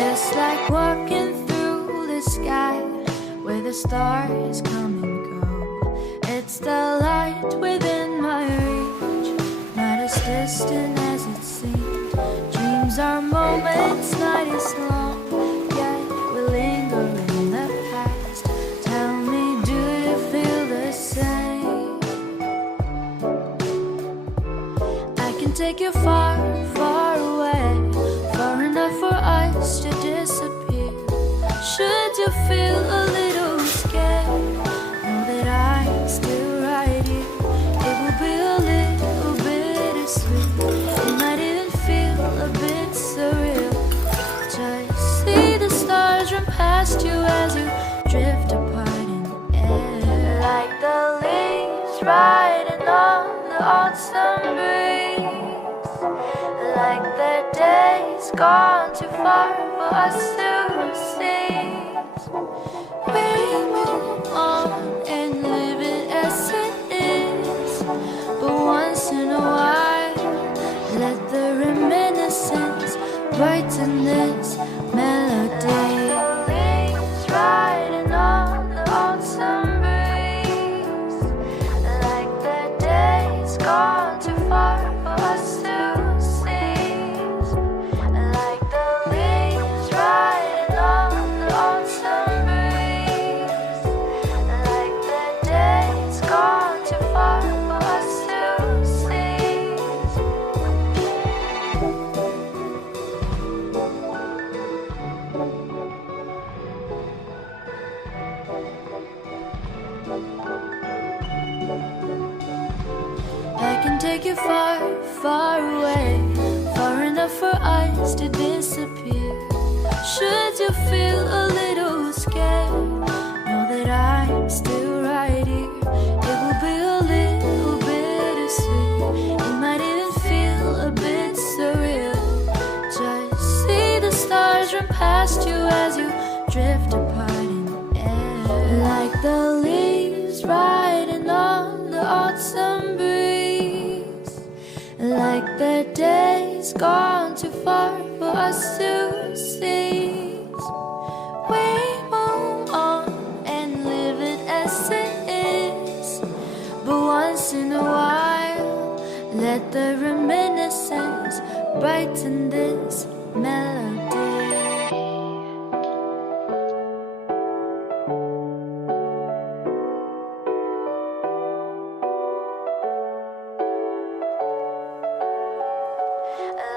It's like walking through the sky where the stars come and go. It's the light within my reach, not as distant as it seems. Dreams are moments, night is long, yet we linger in the past. Tell me, do you feel the same? I can take you far, far away, far enough for us to disappear. Should you feel a little scared, know that I'm still right here. It will be a little bittersweet, it might even feel a bit surreal. Just see the stars run past you as you drift apart in the air. Like the leaves riding on the autumn breeze, like the days gone too far for us to seize. We move on and live it as it is, but once in a while, let the reminiscence brighten this melody. Like the leaves riding on the autumn breeze, like the days gone too far for us to seize. Like the leaves riding on the autumn breeze, like the days gone too far for us to seize. I can take you far, far away, far enough for us to disappear. Should you feel a little scared, know that I'm still right here. It will be a little bittersweet, it might even feel a bit surreal. Just see the stars run past you as you drift apart in the air. Like the leaves riding on the autumn breeze, like the days gone too far for us to seize. We move on and live it as it is, but once in a while, let the reminiscence brighten this melody.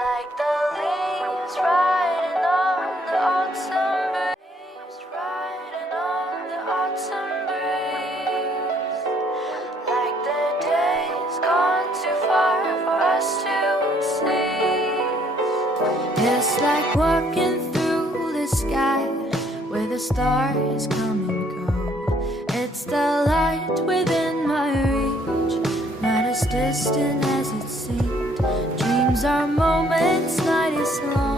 Like the leaves riding on the autumn breeze, riding on the autumn breeze, like the days gone too far for us to seize. It's like walking through the sky where the stars come and go. It's the light within my reach, not as distant as it seemed. Dreams are moments, night is long.